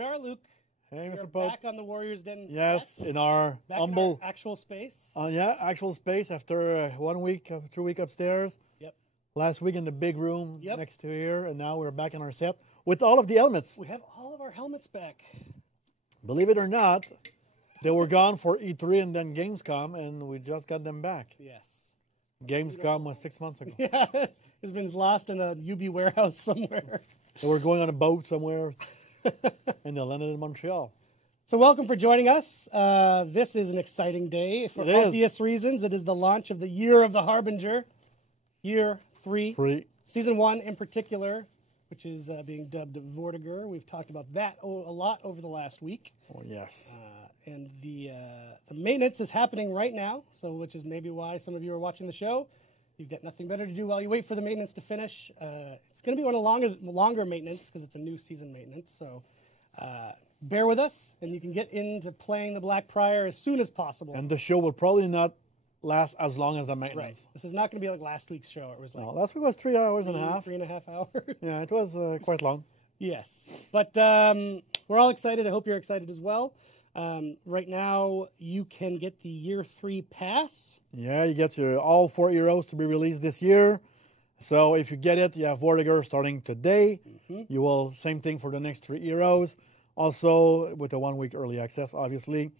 we are, Luke. Hey, We're Mr. Pope. back on the Warriors Den. Yes, set. in our Back humble, in our actual space. yeah, actual space after 1 week, 2 week upstairs. Yep. Last week in the big room Yep. next to here, and now we're back in our set with all of the helmets. We have all of our helmets back. Believe it or not, they were gone for E3 and then Gamescom, and we just got them back. Yes. Gamescom was 6 months ago. Yeah, it's been lost in a UB warehouse somewhere. They were going on a boat somewhere, and they landed in Montreal. So welcome for joining us. This is an exciting day for obvious reasons. It is the launch of the Year of the Harbinger, Year 3. Season 1 in particular, which is being dubbed Vortiger. We've talked about that a lot over the last week. Oh, yes. And the maintenance is happening right now, so which is maybe why some of you are watching the show. You've got nothing better to do while you wait for the maintenance to finish. It's going to be one of longer maintenance because it's a new season maintenance. So bear with us, and you can get into playing the Black Prior as soon as possible. And the show will probably not last as long as the maintenance. Right. This is not going to be like last week's show. It was like last week was 3 hours and a half. 3.5 hours. Yeah, it was quite long. Yes. But we're all excited. I hope you're excited as well. Right now, you can get the Year 3 pass. Yeah, you get your all 4 heroes to be released this year. So if you get it, you have Vortiger starting today. You will, same thing for the next 3 heroes. Also, with a 1 week early access, obviously.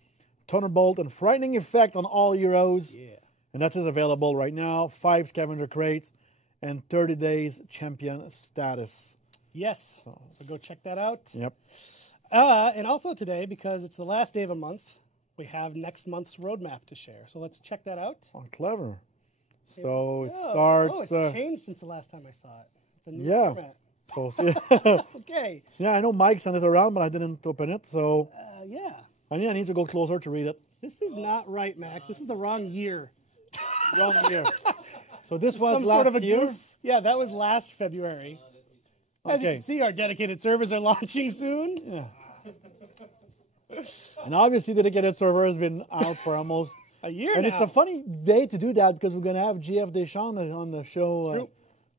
Thunderbolt and Frightening Effect on all heroes. Yeah. And that is available right now. 5 scavenger crates and 30 days champion status. Yes. So go check that out. Yep. And also today, because it's the last day of a month, we have next month's roadmap to share. So let's check that out. Oh, clever. So it Oh, starts... it's changed since the last time I saw it. It's a new yeah. format. Okay. Yeah, I know Mike sent it around, but I didn't open it, so... Yeah. I need to go closer to read it. This is not right, Max. This is the wrong year. Wrong year. So this was Some last sort of a year? goof. Yeah, that was last February. As you Okay. can see, our dedicated servers are launching soon. Yeah. And obviously, the dedicated server has been out for almost A year and now. it's a funny day to do that because we're going to have GF Deschamps on the show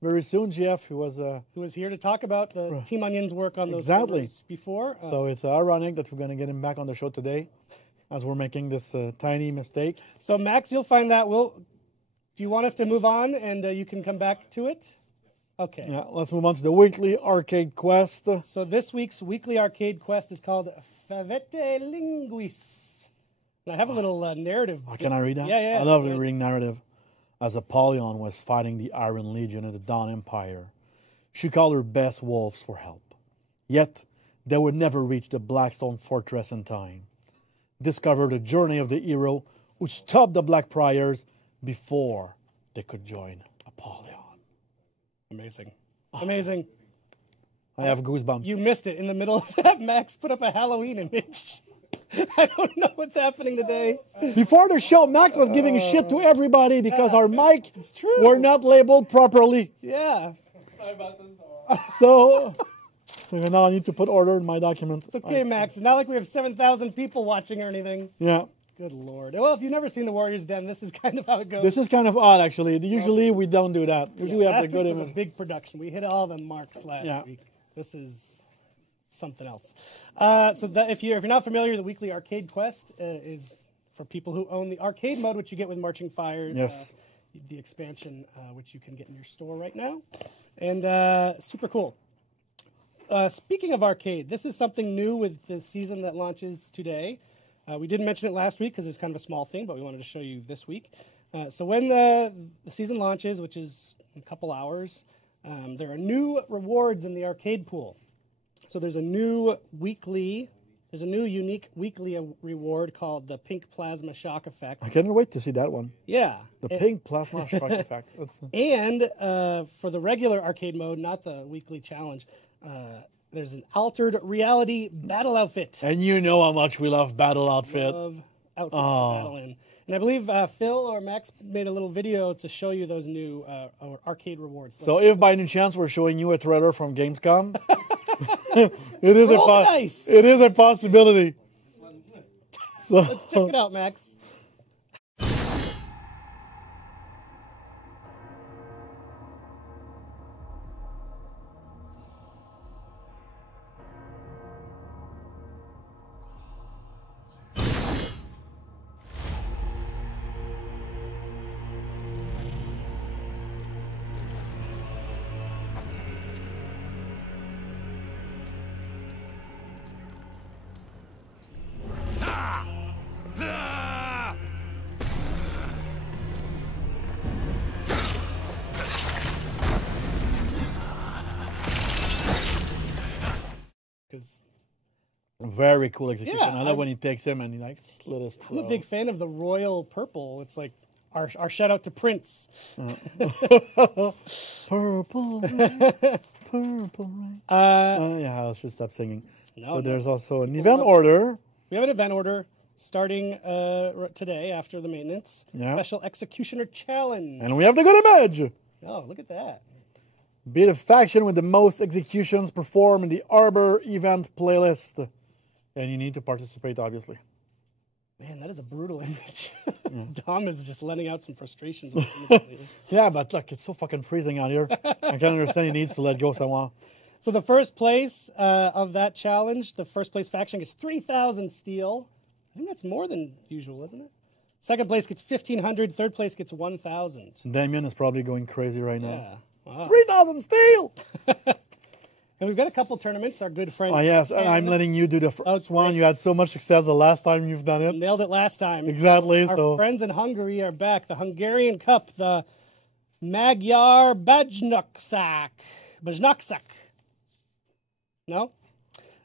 very soon. GF, who was here to talk about the Team Onion's work on those Exactly. servers before. So it's ironic that we're going to get him back on the show today as we're making this tiny mistake. So Max, you'll find that. Do you want us to move on and you can come back to it? Okay. Yeah, let's move on to the weekly arcade quest. So this week's weekly arcade quest is called Favete Linguis. And I have a little narrative. Oh, can I read that? Yeah. I love reading narrative. As Apollyon was fighting the Iron Legion of the Dawn Empire, she called her best wolves for help. Yet, they would never reach the Blackstone Fortress in time. Discover the journey of the hero who stopped the Black Priors before they could join Apollyon. Amazing. Amazing. I have goosebumps. You missed it in the middle of that. Max put up a Halloween image. I don't know what's happening today. Before the show, Max was giving shit to everybody because our mic were not labeled properly. Yeah. So now I need to put order in my document. It's okay, Max. It's not like we have 7,000 people watching or anything. Yeah. Good Lord. Well, if you've never seen the Warriors Den, this is kind of how it goes. This is kind of odd, actually. Usually we don't do that. Usually we have last the good week was image. a big production. We hit all the marks last week. This is something else. If you're not familiar, the weekly arcade quest is for people who own the arcade mode, which you get with Marching Fires. Yes. The expansion, which you can get in your store right now. And super cool. Speaking of arcade, this is something new with the season that launches today. We didn't mention it last week because it's kind of a small thing, but we wanted to show you this week. So when the season launches, which is in a couple hours, there are new rewards in the arcade pool. So there's a new unique weekly reward called the Pink Plasma Shock Effect. I can't wait to see that one. Yeah. The Pink Plasma Shock Effect. And for the regular arcade mode, not the weekly challenge, there's an altered reality battle outfit. And you know how much we love battle outfit. Love outfits to battle in. And I believe Phil or Max made a little video to show you those new arcade rewards. So if by any chance we're showing you a trailer from Gamescom, it is a possibility. So let's check it out, Max. Very cool execution. Yeah, I love when he takes him and he like slit his I'm a throat. big fan of the royal purple. It's like our shout out to Prince. Purple rain, purple rain. Yeah, I should stop singing. No, There's also an event order. We have an event order starting today after the maintenance. Yeah. Special Executioner Challenge. And we have the good image. Oh, look at that. Be the faction with the most executions performed in the Arbor event playlist. And you need to participate, obviously. Man, that is a brutal image. Dom is just letting out some frustrations. Yeah, but look, it's so fucking freezing out here. I can understand he needs to let go somehow. So the first place of that challenge, the first place faction gets 3,000 steel. I think that's more than usual, isn't it? Second place gets 1,500. Third place gets 1,000. Damien is probably going crazy right now. Yeah. Wow. 3,000 steel! And we've got a couple tournaments. Our good friend. Oh, yes, and I'm letting you do the first one. You had so much success the last time you've done it. Nailed it last time. Exactly. Our friends in Hungary are back. The Hungarian Cup, the Magyar Bajnokság. No?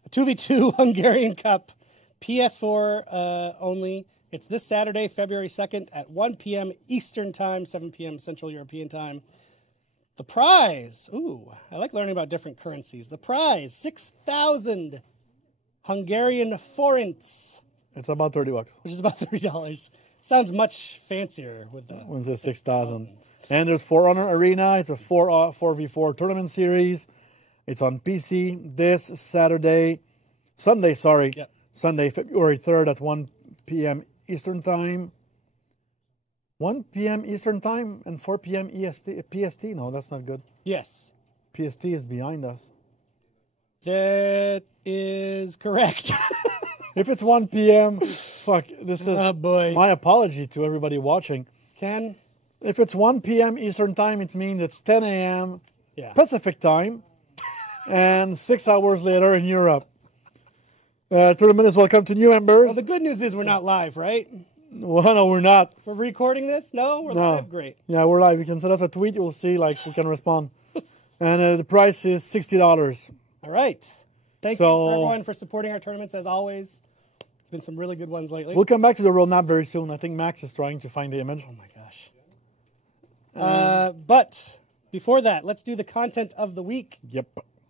A 2v2 Hungarian Cup. PS4 only. It's this Saturday, February 2nd at 1 p.m. Eastern Time, 7 p.m. Central European Time. The prize, ooh, I like learning about different currencies. The prize, 6,000 Hungarian forints. It's about $30. Which is about $30. Sounds much fancier with the... When's it 6,000? And there's For Honor Arena. It's a 4v4 tournament series. It's on PC this Sunday, Yep. Sunday, February 3rd at 1 p.m. Eastern Time. 1 p.m. Eastern Time and 4 p.m. PST. No, that's not good. Yes. PST is behind us. That is correct. If it's 1 p.m., fuck, this is... Oh, boy. My apology to everybody watching. Ken? If it's 1 p.m. Eastern Time, it means it's 10 a.m. Yeah. Pacific Time and 6 hours later in Europe. Tournament is welcome to new members. Well, the good news is we're not live, right? Well, no, we're not. We're recording this? No? We're live? Great. Yeah, we're live. You can send us a tweet. You'll see, like, we can respond. And the price is $60. All right. Thank you for everyone for supporting our tournaments, as always. It's been some really good ones lately. We'll come back to the roadmap very soon. I think Max is trying to find the image. Oh, my gosh. But before that, let's do the content of the week. Yep.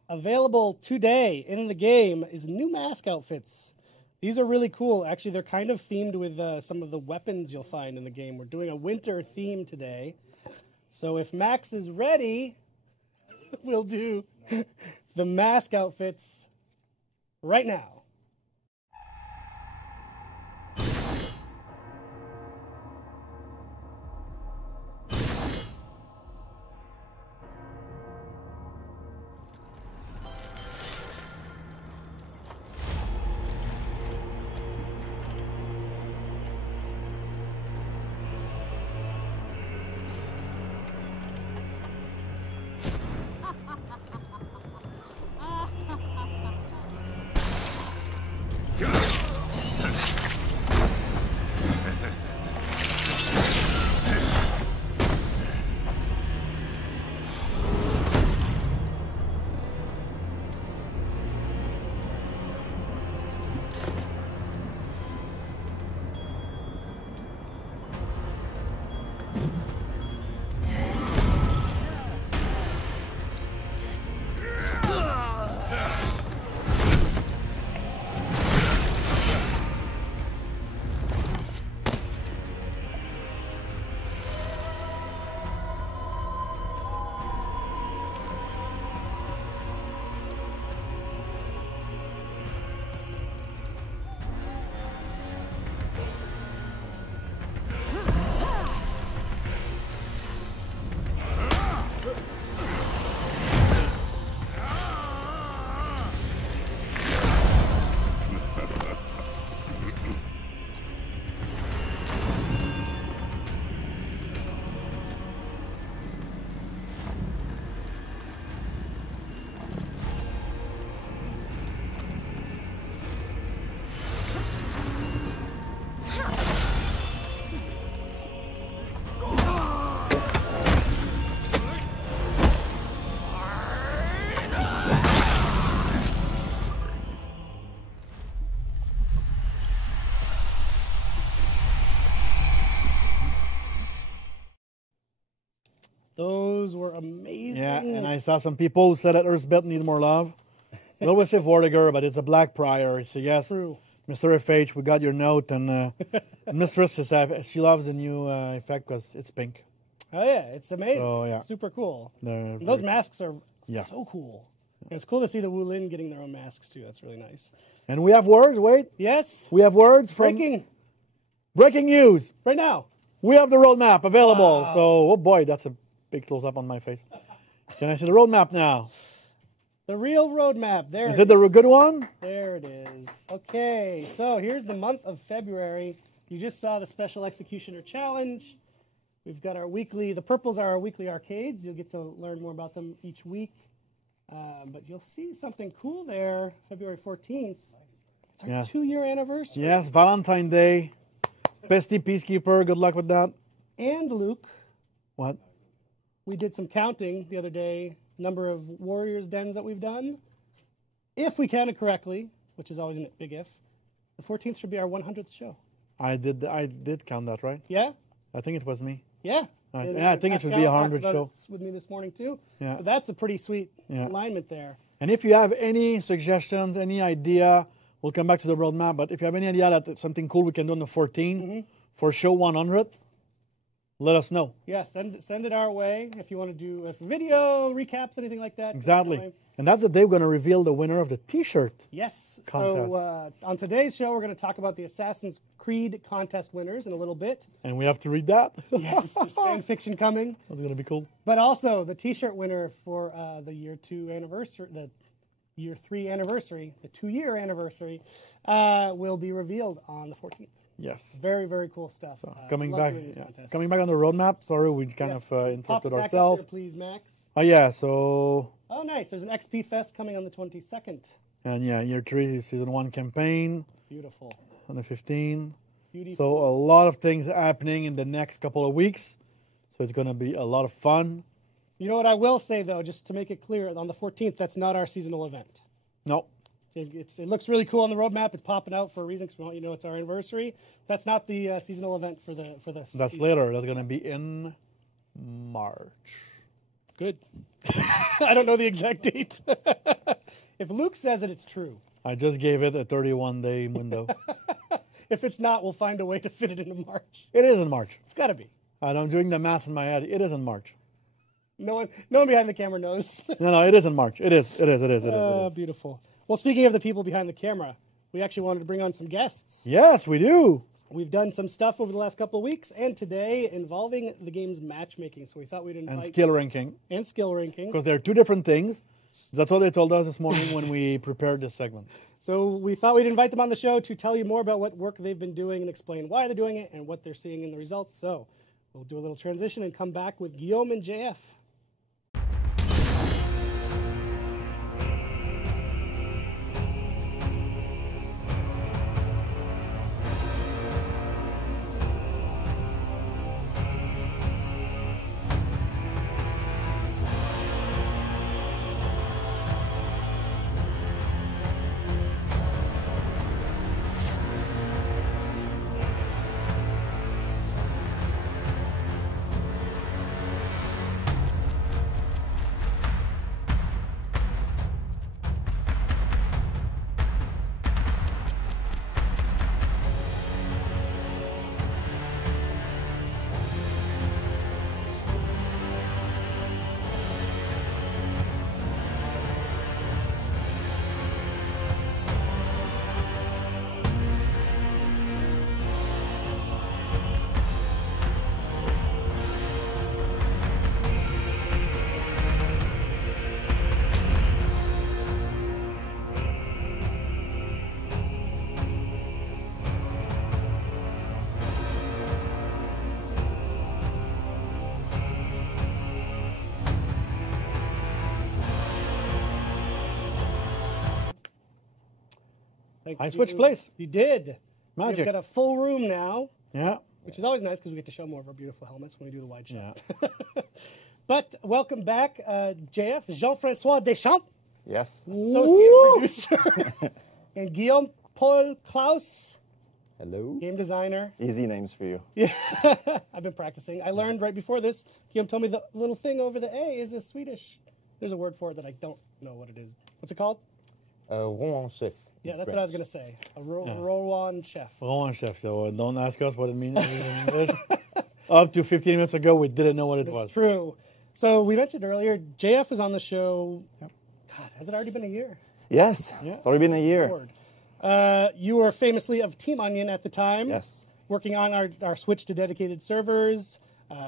Available today in the game is new mask outfits. These are really cool. Actually, they're kind of themed with some of the weapons you'll find in the game. We're doing a winter theme today. So if Max is ready, we'll do the mask outfits right now. Those were amazing. Yeah, and I saw some people who said that Earthbet needs more love. We always say Vortiger, but it's a black prior. So yes, True. Mr. FH, we got your note, and Mistress says she loves the new effect because it's pink. Oh yeah, it's amazing. So, yeah. It's super cool. They're Those very- masks are Yeah. so cool. And it's cool to see the Wulin getting their own masks too. That's really nice. And we have words. Wait, Yes. we have words from breaking news. Right now. We have the roadmap available. Wow. So, oh boy, that's a big close up on my face. Can I see the roadmap now? The real roadmap. There Is it the good one? There it is. Okay, so here's the month of February. You just saw the Special Executioner Challenge. We've got our weekly, the purples are our weekly arcades. You'll get to learn more about them each week. But you'll see something cool there, February 14th. It's our 2-year anniversary. Yes, Valentine Day. Bestie Peacekeeper, good luck with that. And Luke, What? we did some counting the other day, number of Warriors dens that we've done. If we counted correctly, which is always a big if, the 14th should be our 100th show. I did count that, right? Yeah? I think it was me. Yeah. Yeah, I think it should be Pascal 100 talked about show. it with me this morning too. Yeah. So that's a pretty sweet Yeah. alignment there. And if you have any suggestions, any idea, we'll come back to the roadmap. But if you have any idea that something cool we can do on the 14th for show 100, let us know. Yeah, send it our way if you want to do a video recaps, anything like that. Exactly. And that's the day we're going to reveal the winner of the T-shirt. Yes. Contest. So on today's show, we're going to talk about the Assassin's Creed contest winners in a little bit. And we have to read that. Yes, there's fan fiction coming. That's going to be cool. But also the T-shirt winner for the year 2 anniversary, the year 3 anniversary, the 2-year anniversary, will be revealed on the 14th. Yes. Very, very cool stuff. Coming love back, doing these contests. coming back on the roadmap. Sorry, we kind Yes. of Pop interrupted back up ourselves. there, please, Max. Oh yeah, so Oh, nice. There's an XP Fest coming on the 22nd. and yeah, year 3 season 1 campaign Beautiful. on the 15th. Beautiful. So a lot of things happening in the next couple of weeks. So it's going to be a lot of fun. You know what I will say, though, just to make it clear, on the 14th, that's not our seasonal event. No, It looks really cool on the roadmap. It's popping out for a reason because we want you to know it's our anniversary. That's not the seasonal event for the that's season. later. That's going to be in March. Good. I don't know the exact date. If Luke says it, it's true. I just gave it a 31-day window. If it's not, we'll find a way to fit it into March. It is in March. It's got to be. I'm doing the math in my head. It is in March. No one behind the camera knows. No, it is in March. It is. Beautiful. Well, speaking of the people behind the camera, we actually wanted to bring on some guests. Yes, we do. We've done some stuff over the last couple of weeks, and today involving the game's matchmaking. So we thought we'd invite And skill ranking. and skill ranking. Because they're two different things. That's what they told us this morning when we prepared this segment. So we thought we'd invite them on the show to tell you more about what work they've been doing and explain why they're doing it and what they're seeing in the results. So we'll do a little transition and come back with Guillaume and JF. Thank I you. switched place. You did. Magic. We've got a full room now, Yeah. which is always nice because we get to show more of our beautiful helmets when we do the wide shot. Yeah. But welcome back, JF, Jean-François Deschamps, Yes. associate producer, and Guillaume Paul Klaus, Hello. game designer. Easy names for you. Yeah, I've been practicing. I learned right before this. Guillaume told me the little thing over the A is a Swedish. There's a word for it that I don't know what it is. What's it called? Rond en chef. Yeah, that's what I was going to say. A Rowan chef. Rowan chef, so don't ask us what it means in English. Up to 15 minutes ago, we didn't know what it was. It's true. So we mentioned earlier, JF was on the show. God, has it already been a year? Yes, it's already been a year. Lord. You were famously of Team Onion at the time. Yes. Working on our switch to dedicated servers.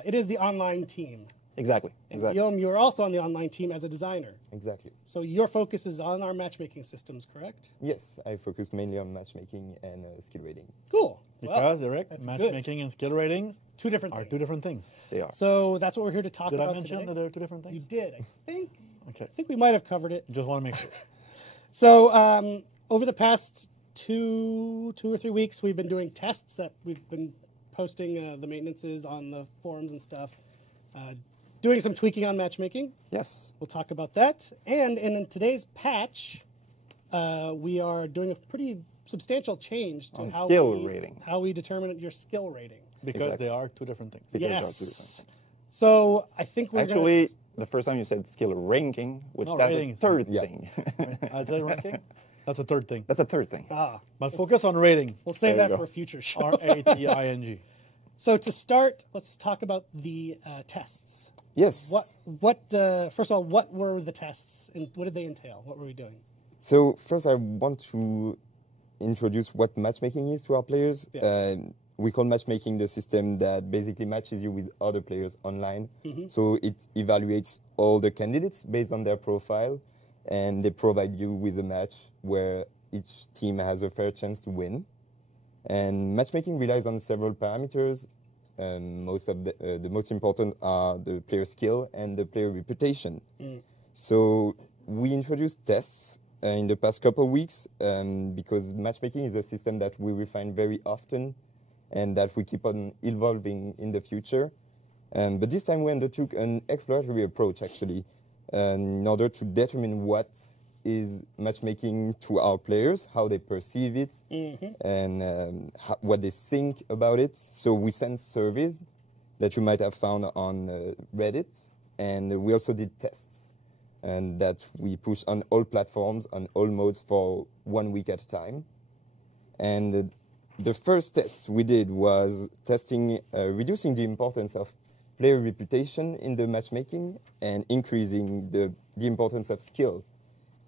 It is the online team. Exactly. Exactly. Guillaume, you were also on the online team as a designer. Exactly. So your focus is on our matchmaking systems, correct? Yes, I focus mainly on matchmaking and skill rating. Cool. Because, Well, Eric, that's matchmaking and skill ratings two different are things. two different things. They are. So that's what we're here to talk Did I about mention today. that they're two different things? You did. I think. Okay. I think we might have covered it. Just want to make sure. So over the past two or 3 weeks, we've been doing tests that we've been posting the maintenances on the forums and stuff. Doing some tweaking on matchmaking. Yes. We'll talk about that. And in today's patch, we are doing a pretty substantial change to On how skill rating. how we determine your skill rating. Because Exactly. they are two different things. Because they are two Yes. different things. So I think we're Actually, the first time you said skill ranking, which No, that's rating a is third yeah. thing. I said ranking? That's a third thing. That's a third thing. But focus on rating. we'll save There you that go. for a future show. R-A-T-I-N-G. So to start, let's talk about the tests. Yes. First of all, what were the tests and what did they entail? What were we doing? So first, I want to introduce what matchmaking is to our players. Yeah. We call matchmaking the system that basically matches you with other players online. So it evaluates all the candidates based on their profile, and they provide you with a match where each team has a fair chance to win. And matchmaking relies on several parameters. The most important are the player skill and the player reputation. So we introduced tests in the past couple of weeks because matchmaking is a system that we refine very often and that we keep on evolving in the future. But this time we undertook an exploratory approach, actually, in order to determine what is matchmaking to our players, how they perceive it, and what they think about it. So we sent surveys that you might have found on Reddit, and we also did tests, and that we pushed on all platforms, on all modes for 1 week at a time. And the first test we did was testing, reducing the importance of player reputation in the matchmaking and increasing the importance of skill.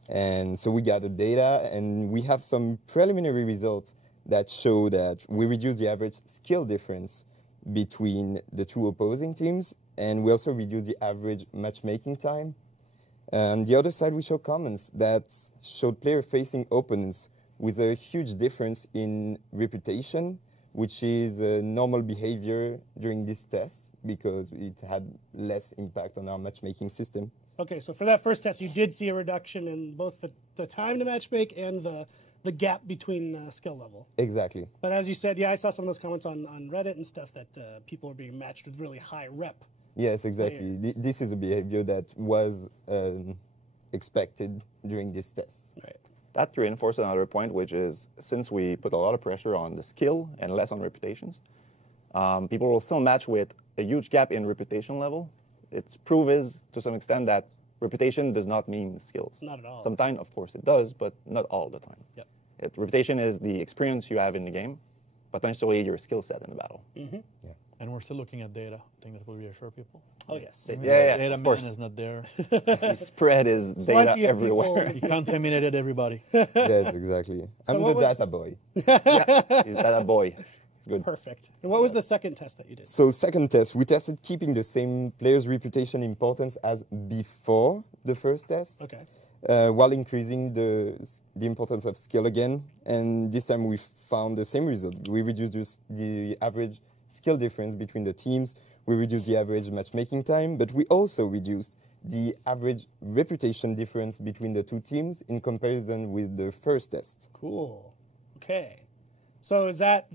And so we gathered data, and we have some preliminary results that show that we reduce the average skill difference between the two opposing teams, and we also reduce the average matchmaking time. On the other side, we show comments that showed player-facing opponents with a huge difference in reputation, which is normal behavior during this test because it had less impact on our matchmaking system. Okay, so for that first test, you did see a reduction in both the time to matchmake and the gap between skill level. Exactly. But as you said, yeah, I saw some of those comments on Reddit and stuff that people were being matched with really high rep. Yes, exactly. This is a behavior that was expected during this test. Right. That reinforced another point, which is since we put a lot of pressure on the skill and less on reputations, people will still match with a huge gap in reputation level. Its proof is, to some extent, that reputation does not mean skills. Not at all. Sometimes, of course, it does, but not all the time. Yep. Reputation is the experience you have in the game, potentially your skill set in the battle. And we're still looking at data. I think that will reassure people. Oh, yes. Yeah, Data of man course. is not there. The spread is data Plenty of everywhere. people- He contaminated everybody. Yes, exactly. I'm the what was- data boy. Yeah, he's that boy. It's good. Perfect. And what was the second test that you did? So second test, we tested keeping the same player's reputation importance as before the first test, Okay. while increasing the importance of skill again. And this time we found the same result. We reduced the average skill difference between the teams. We reduced the average matchmaking time, but we also reduced the average reputation difference between the two teams in comparison with the first test. Cool. Okay. So that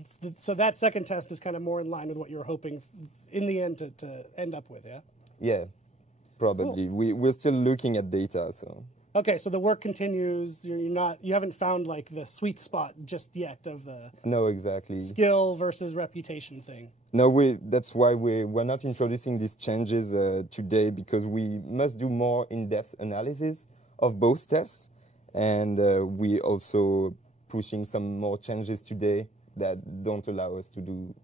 second test is kind of more in line with what you were hoping in the end to end up with, yeah? Yeah, probably. We're still looking at data, so. Okay, so the work continues. You haven't found like the sweet spot just yet of the No, exactly. skill versus reputation thing. No, that's why we're not introducing these changes today, because we must do more in-depth analysis of both tests, and we also pushing some more changes today that don't allow us to do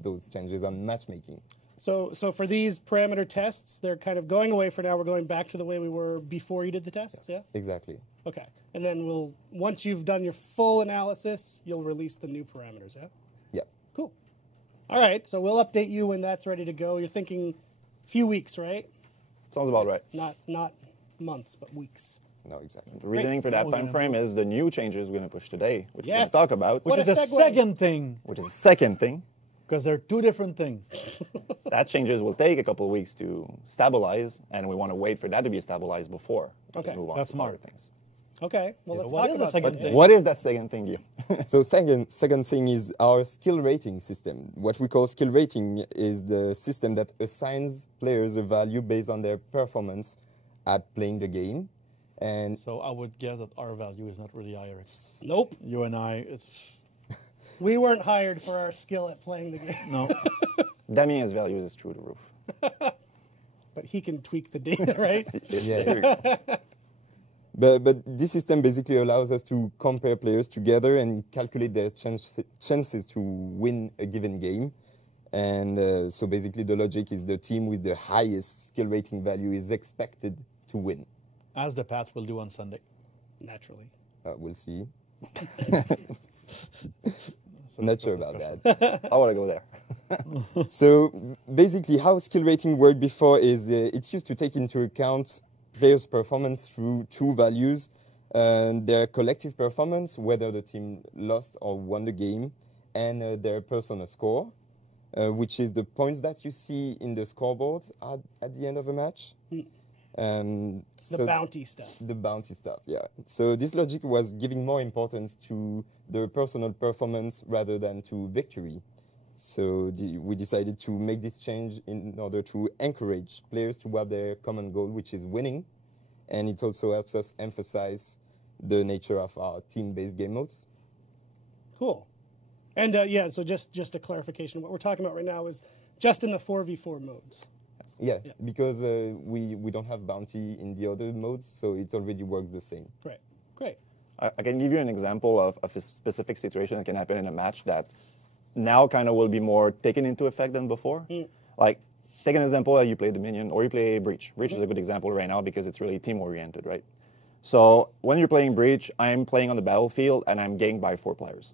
those changes on matchmaking. So for these parameter tests, they're kind of going away for now. We're going back to the way we were before you did the tests, yeah? Exactly. Okay. And then once you've done your full analysis, you'll release the new parameters, yeah? Yeah. Cool. All right, so we'll update you when that's ready to go. You're thinking a few weeks, right? Sounds about right. Not months, but weeks. No, exactly. The reasoning for that time frame is the new changes we're going to push today, which we're going Yes. to talk about, What Which a is the segue. second thing, which is the second thing. because they're two different things. That changes will take a couple of weeks to stabilize, and we want to wait for that to be stabilized before we Okay. move on That's to smart. other things. Okay, well, let's what talk is the about second that. thing? What is that second thing, Guillaume? So second thing is our skill rating system. What we call skill rating is the system that assigns players a value based on their performance at playing the game. And So I would guess that our value is not really higher. Nope. You and I, it's We weren't hired for our skill at playing the game, no. Damien's values is through the roof. but he can tweak the data, right? yeah. But this system basically allows us to compare players together and calculate their chances to win a given game. And so basically the logic is the team with the highest skill rating value is expected to win. As the Pats will do on Sunday. Naturally. We'll see. I'm not sure about that. I want to go there. So basically how skill rating worked before is it's used to take into account players' performance through two values, their collective performance, whether the team lost or won the game, and their personal score, which is the points that you see in the scoreboard at the end of a match. The bounty stuff. The bounty stuff, yeah. So this logic was giving more importance to the personal performance rather than to victory. So we decided to make this change in order to encourage players toward their common goal, which is winning. And it also helps us emphasize the nature of our team-based game modes. Cool. And yeah, so just a clarification. What we're talking about right now is just in the 4v4 modes. Yeah, because we don't have bounty in the other modes, so it already works the same. Great. Great. I can give you an example of a specific situation that can happen in a match that now kind of will be more taken into effect than before. Like, take an example, you play Dominion or you play Breach. Breach is a good example right now because it's really team-oriented, right? So when you're playing Breach, I'm playing on the battlefield and I'm ganked by 4 players.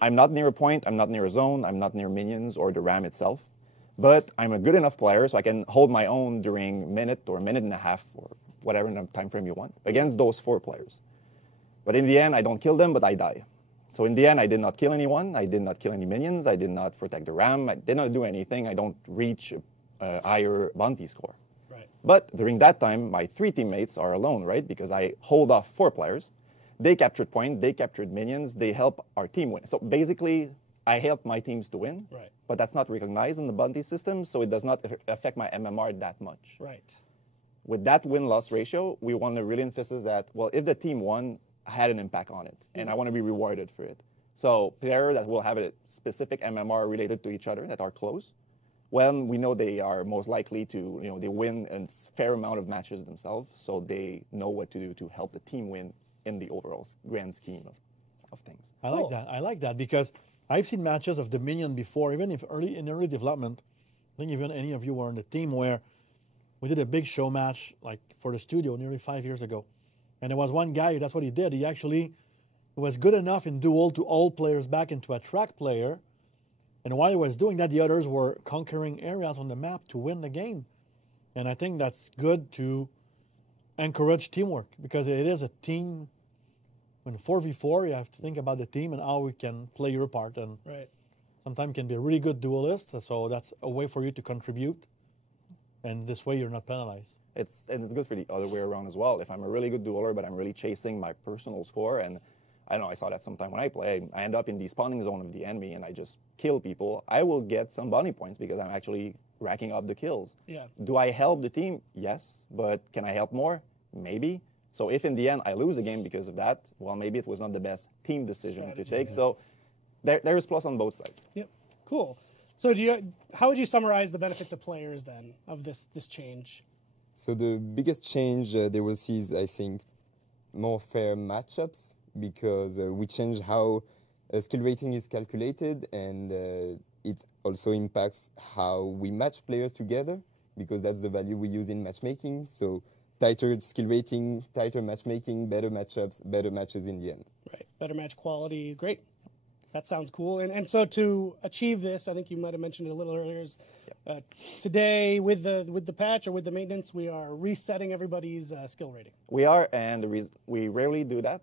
I'm not near a point, I'm not near a zone, I'm not near minions or the RAM itself, but I'm a good enough player so I can hold my own during a minute or a minute and a half or whatever time frame you want against those 4 players. But in the end, I don't kill them, but I die. So in the end, I did not kill anyone. I did not kill any minions. I did not protect the RAM. I did not do anything. I don't reach a higher bounty score. Right. But during that time, my 3 teammates are alone, right? Because I hold off 4 players. They captured point. They captured minions. They help our team win. So basically, I help my teams to win. Right. But that's not recognized in the bounty system, so it does not affect my MMR that much. Right. With that win-loss ratio, we want to really emphasize that, well, if the team won, I had an impact on it, and I want to be rewarded for it. So players that will have a specific MMR related to each other that are close, when we know they are most likely to, they win a fair amount of matches themselves, so they know what to do to help the team win in the overall grand scheme of things. I like that. I like that because I've seen matches of Dominion before, even if in early development. I think even any of you were on the team where we did a big show match like for the studio nearly 5 years ago. And there was one guy, that's what he did. He actually was good enough in duel to hold players back and to attract player. And while he was doing that, the others were conquering areas on the map to win the game. And I think that's good to encourage teamwork because it is a team. When 4v4, you have to think about the team and how we can play your part. And Right. sometimes can be a really good duelist, so that's a way for you to contribute. And this way you're not penalized. It's good for the other way around as well. If I'm a really good dueler, but I'm really chasing my personal score, and I know I saw that sometime when I play, I end up in the spawning zone of the enemy and I just kill people, I will get some bounty points because I'm actually racking up the kills. Yeah. Do I help the team? Yes. But can I help more? Maybe. So if in the end I lose the game because of that, well, maybe it was not the best team decision to take. So there is plus on both sides. Yep. Cool. So how would you summarize the benefit to players then of this change? So the biggest change they will see is, I think, more fair matchups, because we changed how skill rating is calculated, and it also impacts how we match players together, because that's the value we use in matchmaking. So tighter skill rating, tighter matchmaking, better matchups, better matches in the end. Right. Better match quality. Great. That sounds cool. And so to achieve this, I think you might have mentioned it a little earlier, is today with the patch or with the maintenance, we are resetting everybody's skill rating. We are, and we rarely do that.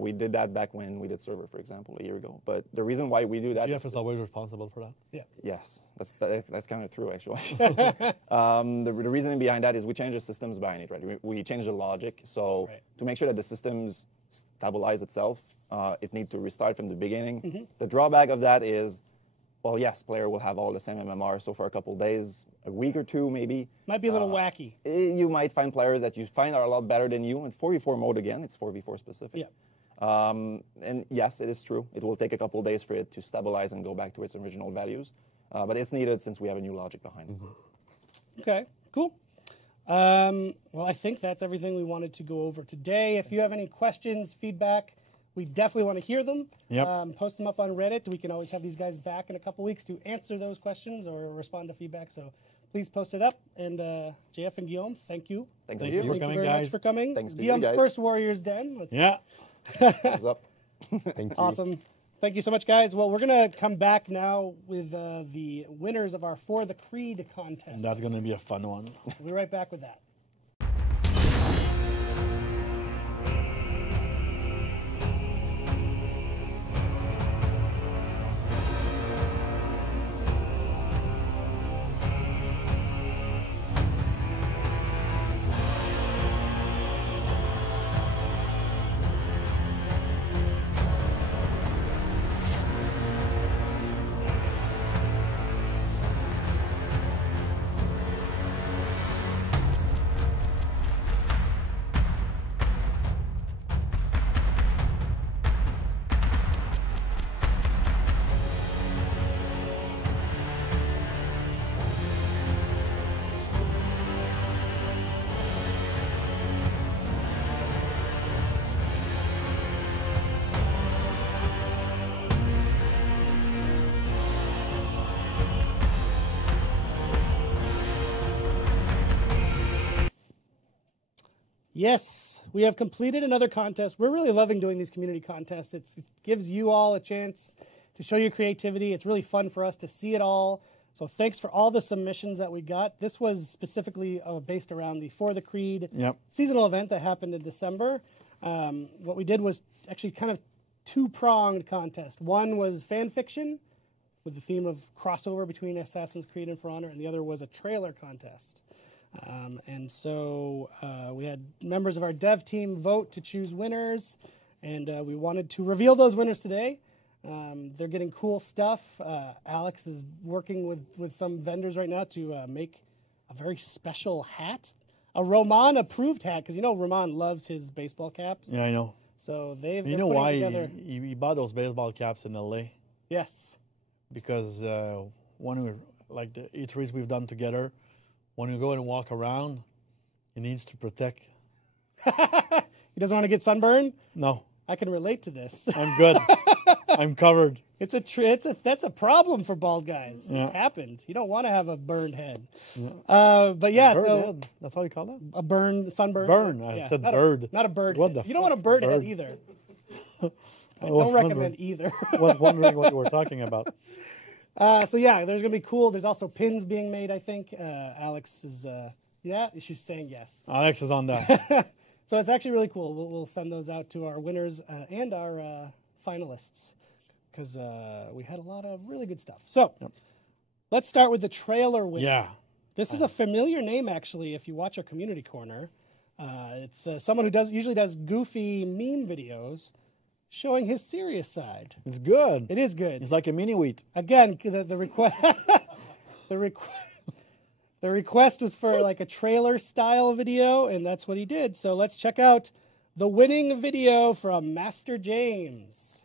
We did that back when we did server, for example, a year ago. But the reason why we do that Jeff is always responsible for that. Yeah. Yes, that's kind of true, actually. The reasoning behind that is we change the systems behind it, right? We change the logic. So to make sure that the systems stabilize itself, it needs to restart from the beginning. The drawback of that is, well, yes, player will have all the same MMR, so for a couple of days, a week or two maybe. Might be a little wacky. You might find players that you find are a lot better than you. In 4v4 mode, again, it's 4v4 specific. Yeah. And yes, it is true. It will take a couple of days for it to stabilize and go back to its original values. But it's needed since we have a new logic behind it. Okay, cool. Well, I think that's everything we wanted to go over today. If you have any questions, feedback, we definitely want to hear them. Yep. Post them up on Reddit. We can always have these guys back in a couple weeks to answer those questions or respond to feedback. So please post it up. And JF and Guillaume, thank you. Thank you you. for Thank you coming, very guys. much for coming. Thanks to you Guillaume's guys. first Warriors Den. Yeah. Thumbs up. Thank you. Awesome. Thank you so much, guys. Well, we're going to come back now with the winners of our For the Creed contest. And that's going to be a fun one. We'll be right back with that. Yes, we have completed another contest. We're really loving doing these community contests. It gives you all a chance to show your creativity. It's really fun for us to see it all. So thanks for all the submissions that we got. This was specifically based around the For the Creed seasonal event that happened in December. What we did was actually kind of two-pronged contest. One was fan fiction with the theme of crossover between Assassin's Creed and For Honor, and the other was a trailer contest. And so we had members of our dev team vote to choose winners, and we wanted to reveal those winners today. They're getting cool stuff. Alex is working with some vendors right now to make a very special hat, a Roman-approved hat, because you know Roman loves his baseball caps. Yeah, I know. So You know why he bought those baseball caps in L.A.? Yes. Because when we like the E3s we've done together, when we go and walk around, he needs to protect. He doesn't want to get sunburned? No, I can relate to this. I'm good. I'm covered. That's a problem for bald guys. Yeah. It's happened. You don't want to have a burned head. But yeah, Bird so head. That's how you call it? a sunburn. Burn. I said not bird. Not a bird What head. the You don't want a fuck? bird head Bird. either. I was don't recommend wondering. either. I was wondering what you were talking about. So yeah, there's going to be cool. There's also pins being made, I think. Alex is, she's saying yes. Alex is on that. So it's actually really cool. We'll send those out to our winners and our finalists because we had a lot of really good stuff. So let's start with the trailer winner. Yeah. This is a familiar name, actually, if you watch our community corner. It's someone who usually does goofy meme videos showing his serious side. It's good. It is good. It's like a mini wheat. Again, the request the request was for like a trailer style video, and that's what he did. So let's check out the winning video from Master James.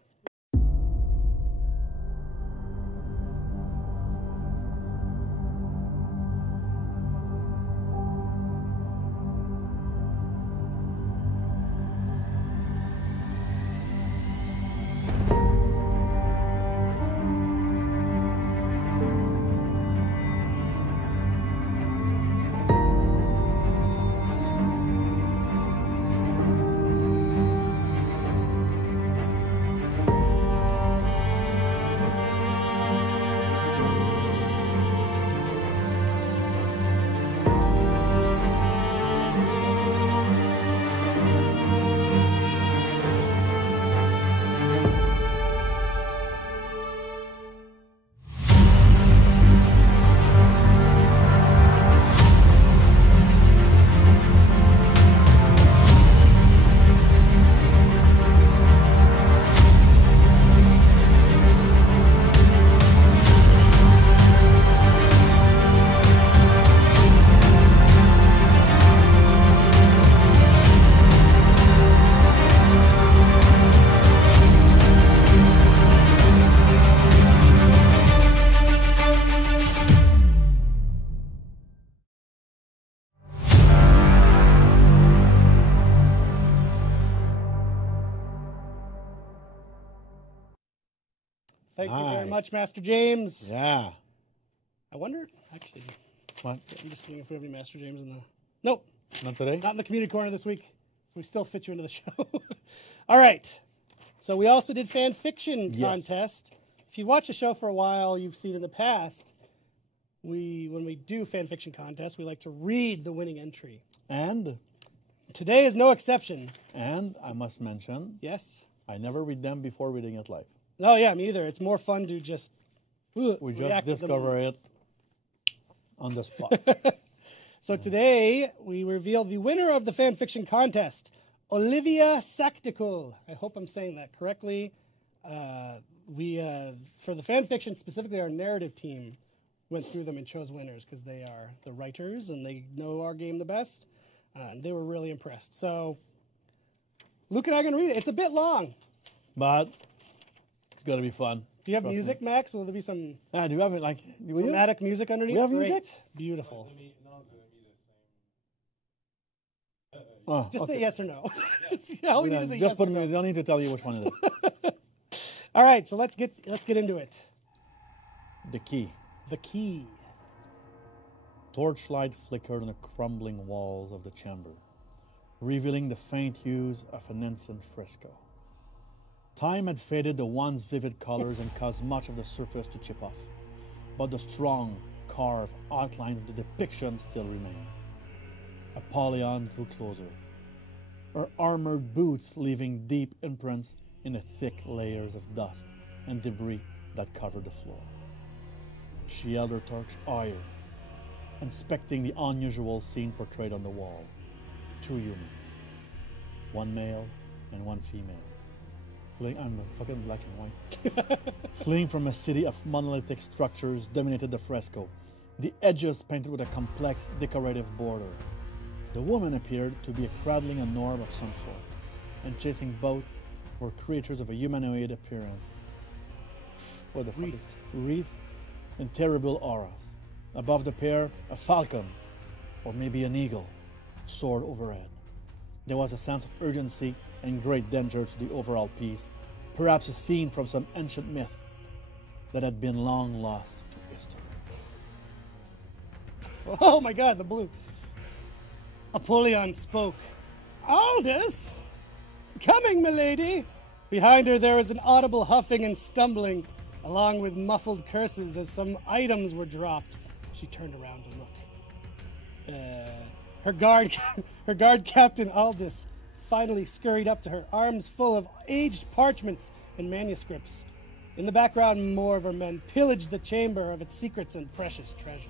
Thank you very much, Master James. Yeah. I wonder, actually, What? I'm just seeing if we have any Master James in the... Nope, Not today? not in the community corner this week. We still fit you into the show. All right. So we also did fan fiction contest. If you've watched the show for a while, you've seen in the past, when we do fan fiction contests, we like to read the winning entry. And Today is no exception. I must mention, Yes? I never read them before reading it live. Oh, yeah, me either. It's more fun to just We just react to them. discover it on the spot. So today, we reveal the winner of the fan fiction contest, Olivia Sactical. I hope I'm saying that correctly. For the fan fiction, specifically our narrative team, went through them and chose winners because they are the writers and they know our game the best. And they were really impressed. So Luke and I are going to read it. It's a bit long. But it's going to be fun. Do you have Trust music, me. Max? Will there be some Ah, do you have it? Like, will you? dramatic music underneath? We have Great. music? Beautiful. Oh, Just okay. say yes or no. All we need is a yes Just put or no. me. Don't need to tell you which one it is. All right, so let's get into it. The key. The key. Torchlight flickered on the crumbling walls of the chamber, revealing the faint hues of an ancient fresco. Time had faded the once vivid colors and caused much of the surface to chip off, but the strong, carved outlines of the depiction still remained. Apollyon grew closer, her armored boots leaving deep imprints in the thick layers of dust and debris that covered the floor. She held her torch higher, inspecting the unusual scene portrayed on the wall. 2 humans, one male and one female. I'm fucking black and white. Fleeing from a city of monolithic structures dominated the fresco, the edges painted with a complex decorative border. The woman appeared to be cradling an orb of some sort, and chasing both were creatures of a humanoid appearance. What the fuck? Wreath and terrible auras. Above the pair, a falcon, or maybe an eagle, soared overhead. There was a sense of urgency and great danger to the overall piece, perhaps a scene from some ancient myth that had been long lost to history. Oh my God, the blue. Apollyon spoke. Aldous! Coming, milady! Behind her there was an audible huffing and stumbling, along with muffled curses as some items were dropped. She turned around to look. Her guard captain Aldous finally scurried up to her, arms full of aged parchments and manuscripts. In the background, more of her men pillaged the chamber of its secrets and precious treasures.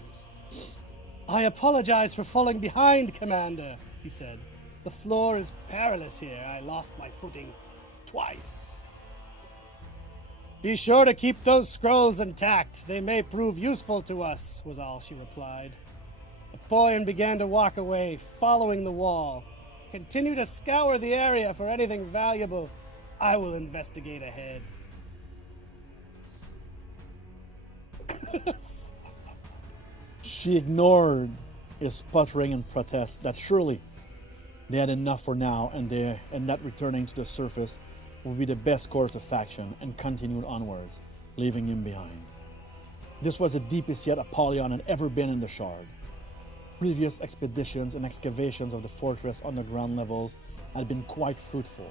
I apologize for falling behind, Commander, he said. The floor is perilous here. I lost my footing twice. Be sure to keep those scrolls intact. They may prove useful to us, was all she replied. Apollyon began to walk away, following the wall. Continue to scour the area for anything valuable. I will investigate ahead. She ignored his sputtering and protest that surely they had enough for now, and that returning to the surface would be the best course of action, and continued onwards, leaving him behind. This was the deepest yet Apollyon had ever been in the Shard. Previous expeditions and excavations of the fortress underground levels had been quite fruitful,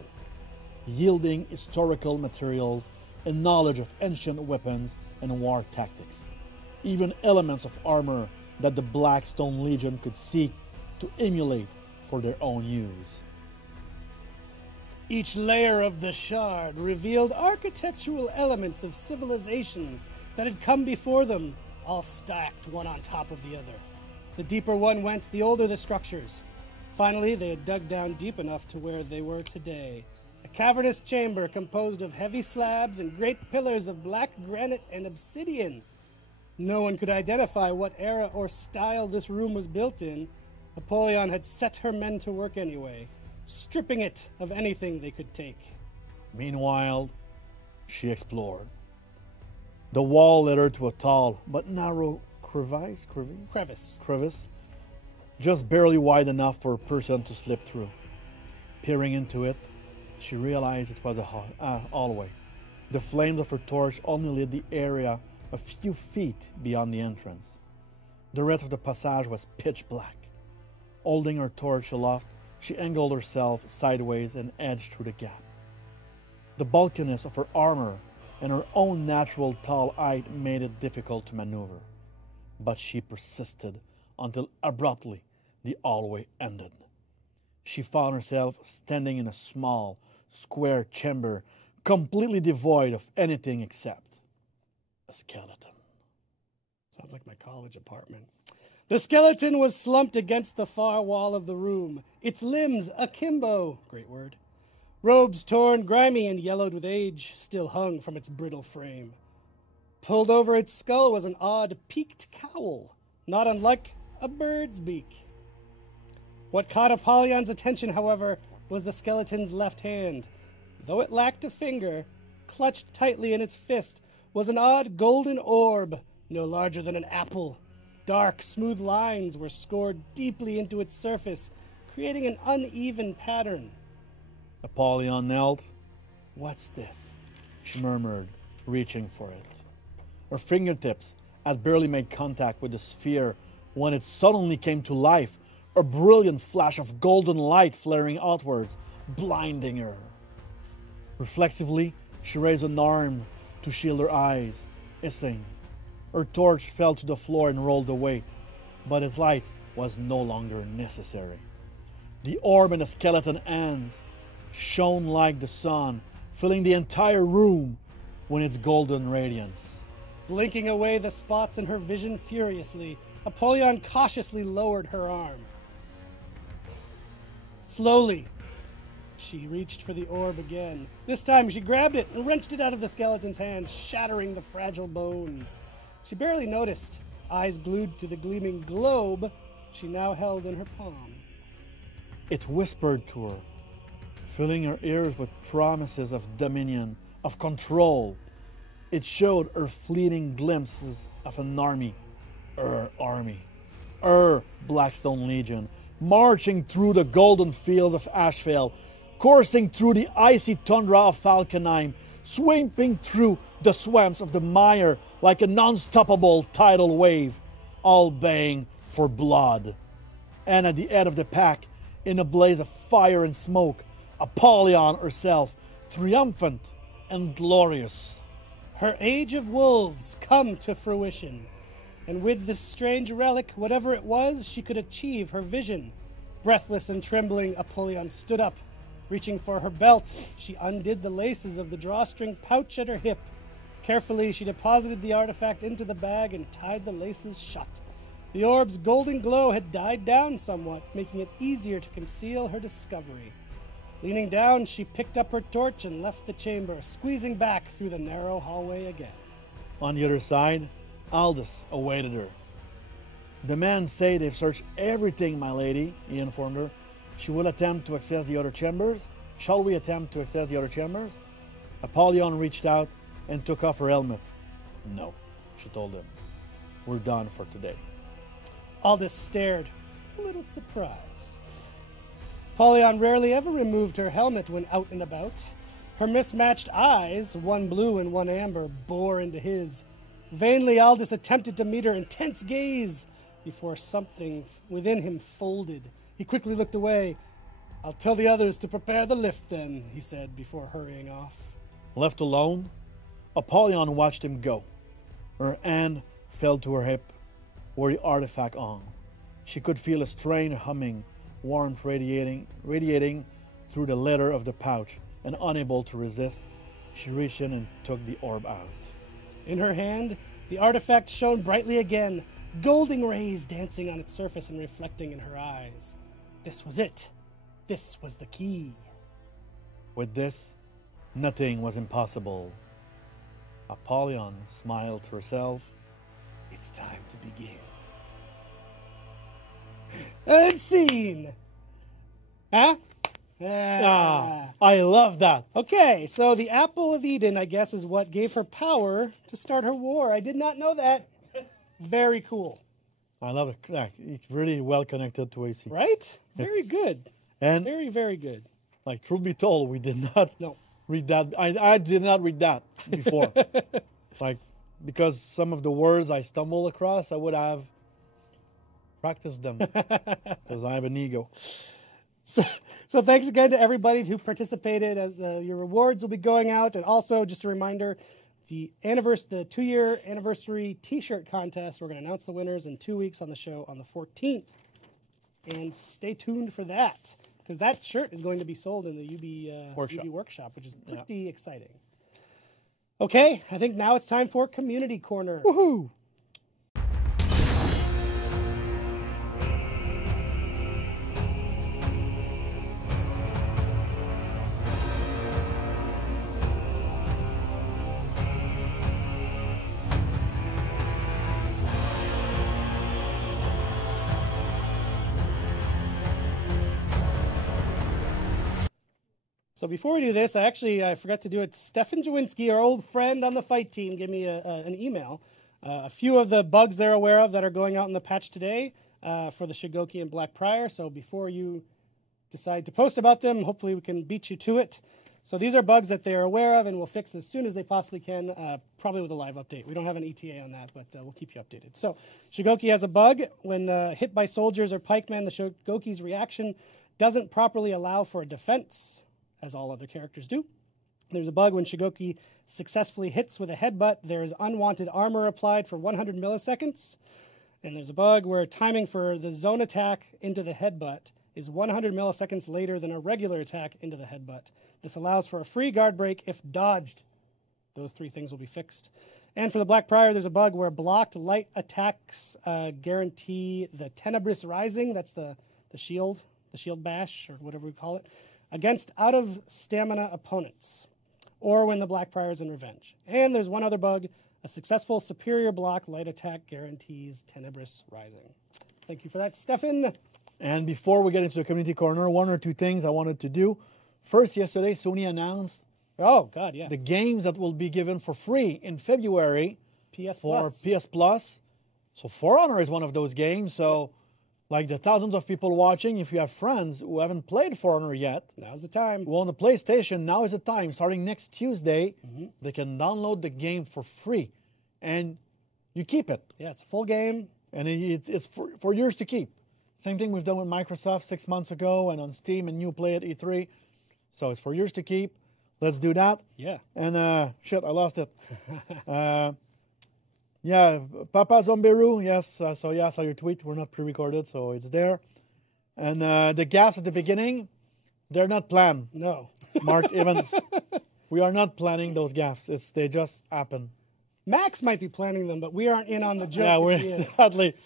yielding historical materials and knowledge of ancient weapons and war tactics, even elements of armor that the Blackstone Legion could seek to emulate for their own use. Each layer of the Shard revealed architectural elements of civilizations that had come before them, all stacked one on top of the other. The deeper one went, the older the structures. Finally, they had dug down deep enough to where they were today. A cavernous chamber composed of heavy slabs and great pillars of black granite and obsidian. No one could identify what era or style this room was built in. Apollyon had set her men to work anyway, stripping it of anything they could take. Meanwhile, she explored. The wall led her to a tall but narrow crevice, just barely wide enough for a person to slip through. Peering into it, she realized it was a hallway. The flames of her torch only lit the area a few feet beyond the entrance. The rest of the passage was pitch black. Holding her torch aloft, she angled herself sideways and edged through the gap. The bulkiness of her armor and her own natural tall height made it difficult to maneuver. But she persisted until abruptly the hallway ended. She found herself standing in a small, square chamber, completely devoid of anything except a skeleton. Sounds like my college apartment. The skeleton was slumped against the far wall of the room, its limbs akimbo, great word. Robes torn, grimy, and yellowed with age still hung from its brittle frame. Pulled over its skull was an odd, peaked cowl, not unlike a bird's beak. What caught Apollyon's attention, however, was the skeleton's left hand. Though it lacked a finger, clutched tightly in its fist was an odd golden orb, no larger than an apple. Dark, smooth lines were scored deeply into its surface, creating an uneven pattern. Apollyon knelt. "What's this?" she murmured, reaching for it. Her fingertips had barely made contact with the sphere when it suddenly came to life, a brilliant flash of golden light flaring outwards, blinding her. Reflexively, she raised an arm to shield her eyes, hissing. Her torch fell to the floor and rolled away, but its light was no longer necessary. The orb in the skeleton hands shone like the sun, filling the entire room with its golden radiance. Blinking away the spots in her vision furiously, Apollyon cautiously lowered her arm. Slowly, she reached for the orb again. This time she grabbed it and wrenched it out of the skeleton's hands, shattering the fragile bones. She barely noticed, eyes glued to the gleaming globe she now held in her palm. It whispered to her, filling her ears with promises of dominion, of control. It showed her fleeting glimpses of an army, her army, her Blackstone Legion, marching through the golden fields of Ashvale, coursing through the icy tundra of Falkenheim, sweeping through the swamps of the mire like an unstoppable tidal wave, all baying for blood. And at the head of the pack, in a blaze of fire and smoke, Apollyon herself, triumphant and glorious. Her age of wolves come to fruition, and with this strange relic, whatever it was, she could achieve her vision. Breathless and trembling, Apollyon stood up. Reaching for her belt, she undid the laces of the drawstring pouch at her hip. Carefully, she deposited the artifact into the bag and tied the laces shut. The orb's golden glow had died down somewhat, making it easier to conceal her discovery. Leaning down, she picked up her torch and left the chamber, squeezing back through the narrow hallway again. On the other side, Aldous awaited her. "The men say they've searched everything, my lady," he informed her. She will attempt to access the other chambers. Shall we attempt to access the other chambers? Apollyon reached out and took off her helmet. No, she told him. We're done for today. Aldous stared, a little surprised. Apollyon rarely ever removed her helmet when out and about. Her mismatched eyes, one blue and one amber, bore into his. Vainly, Aldous attempted to meet her intense gaze before something within him folded. He quickly looked away. I'll tell the others to prepare the lift then, he said before hurrying off. Left alone, Apollyon watched him go. Her hand fell to her hip, where the artifact hung. She could feel a strange humming, warmth radiating through the leather of the pouch, and unable to resist, she reached in and took the orb out. In her hand, the artifact shone brightly again, golden rays dancing on its surface and reflecting in her eyes. This was it. This was the key. With this, nothing was impossible. Apollyon smiled to herself. It's time to begin. And scene. Huh? I love that. Okay, so the Apple of Eden, I guess, is what gave her power to start her war. I did not know that. Very cool. I love it. It's really well connected to AC. Right? Very good. And Very, very good. like, truth be told, we did not No. read that. I did not read that before. Like, because some of the words I stumbled across, I would have practiced them because I have an ego. So thanks again to everybody who participated. Your rewards will be going out. And also, just a reminder, the 2-year anniversary T-shirt contest, we're going to announce the winners in 2 weeks on the show on the 14th. And stay tuned for that, because that shirt is going to be sold in the UB Workshop, which is pretty exciting. Okay, I think now it's time for Community Corner. Woohoo! So before we do this, I forgot to do it. Stefan Jawinski, our old friend on the fight team, gave me an email. A few of the bugs they're aware of that are going out in the patch today for the Shigoki and Black Prior. So before you decide to post about them, hopefully we can beat you to it. So these are bugs that they're aware of and will fix as soon as they possibly can, probably with a live update. We don't have an ETA on that, but we'll keep you updated. So Shigoki has a bug. When hit by soldiers or pikemen, the Shigoki's reaction doesn't properly allow for a defense, as all other characters do. There's a bug when Shigoki successfully hits with a headbutt. There is unwanted armor applied for 100 milliseconds. And there's a bug where timing for the zone attack into the headbutt is 100 milliseconds later than a regular attack into the headbutt. This allows for a free guard break if dodged. Those 3 things will be fixed. And for the Black Prior, there's a bug where blocked light attacks guarantee the Tenebris Rising. That's the shield bash, or whatever we call it, against out-of-stamina opponents, or when the Black Prior is in revenge. And there's one other bug. A successful superior block light attack guarantees Tenebris Rising. Thank you for that, Stefan. And before we get into the community corner, 1 or 2 things I wanted to do. First, yesterday, Sony announced the games that will be given for free in February PS for Plus. PS Plus. So For Honor is one of those games. So like the thousands of people watching, if you have friends who haven't played For Honor yet, Now's the time. well, on the PlayStation, now is the time. Starting next Tuesday, they can download the game for free. And you keep it. Yeah, it's a full game. And it's for years to keep. Same thing we've done with Microsoft 6 months ago and on Steam and Uplay at E3. So it's for years to keep. Let's do that. Yeah. And shit, I lost it. Yeah, Papa Zomberu, yes. I saw your tweet. We're not pre-recorded, so it's there. And the gaps at the beginning, they're not planned. No. Mark Evans, we are not planning those gaps. They just happen. Max might be planning them, but we aren't in on the joke. Yeah, if he is. exactly.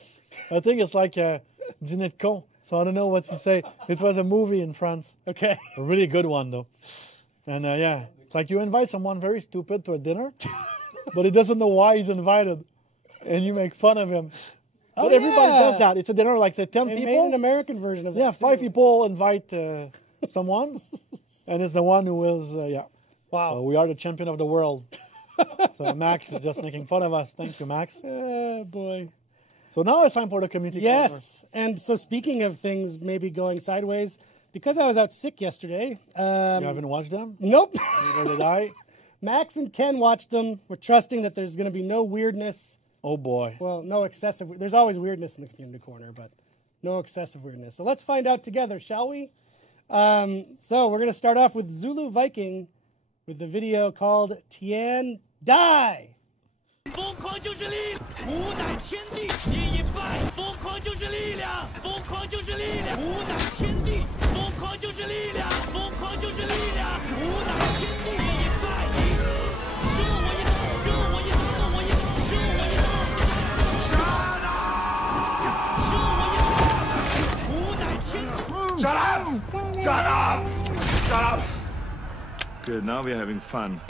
I think it's like Dîner de Con, so I don't know what to say. It was a movie in France. Okay. A really good one, though. And yeah, it's like you invite someone very stupid to a dinner, but he doesn't know why he's invited, and you make fun of him. But everybody yeah. does that. It's a dinner like the 10 They people. made an American version of that. Yeah, 5 too. people invite someone, and it's the one who is, yeah. Wow. So we are the champion of the world. So Max is just making fun of us. Thank you, Max. Oh, boy. So now it's time for the community corner. Yes. And so speaking of things maybe going sideways, because I was out sick yesterday. You haven't watched them? Nope. Neither did I. Max and Ken watched them. We're trusting that there's going to be no weirdness. Oh, boy. Well, no excessive. There's always weirdness in the community corner, but no excessive weirdness. So let's find out together, shall we? So we're going to start off with Zulu Viking with the video called Tian Dai. 疯狂就是力量，无乃天地一败。疯狂就是力量，疯狂就是力量，无乃天地。疯狂就是力量，疯狂就是力量，无乃天地一败。输我一头，输我一头，怒我一头，输我一头。输我一头，无乃天地。Shut up! Shut up! Shut up! Good, now we're having fun.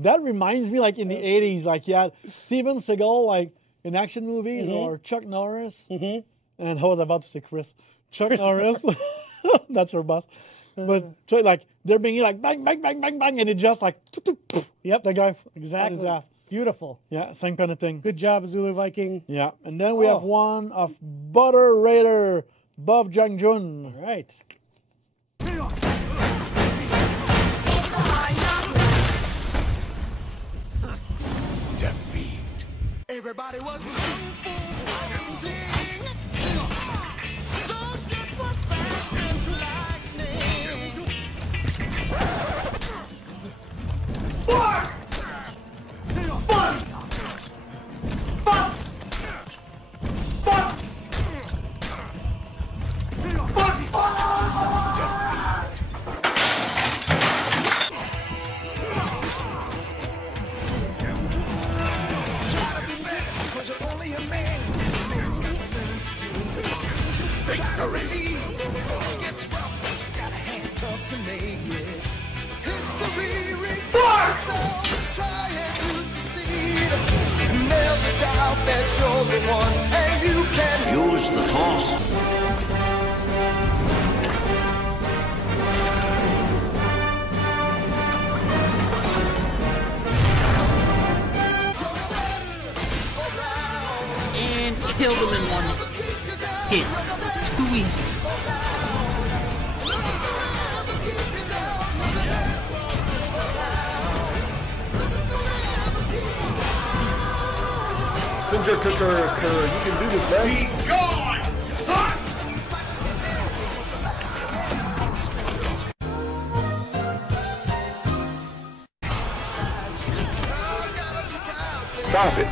That reminds me, like, in the 80s, like, you had Steven Seagal, like, in action movies, or Chuck Norris. And I was about to say Chris. Chuck Norris. That's her boss. But, so, like, they're being like, bang, bang, bang, bang, bang, and it just, like, Yep. the guy Exactly. on his ass. Beautiful. Yeah, same kind of thing. Good job, Zulu Viking. Yeah, and then we have one of Butter Raider, Bov Jangjun. All right. Defeat. Everybody was kung fu fighting. Those kids were fast as lightning. Fuck! Fuck! Fuck! Fuck! Try to be best, 'cause you're only a man. Man's got to learn to do. Try to relieve when it gets rough, but you got a hand tough to make it. History repeats itself. Try and you succeed. Never doubt that you're the one, and you can Use the force. And killed him in one hit. Too easy. Ginger cooker, you can do this, man. Be gone! Hot! Stop it.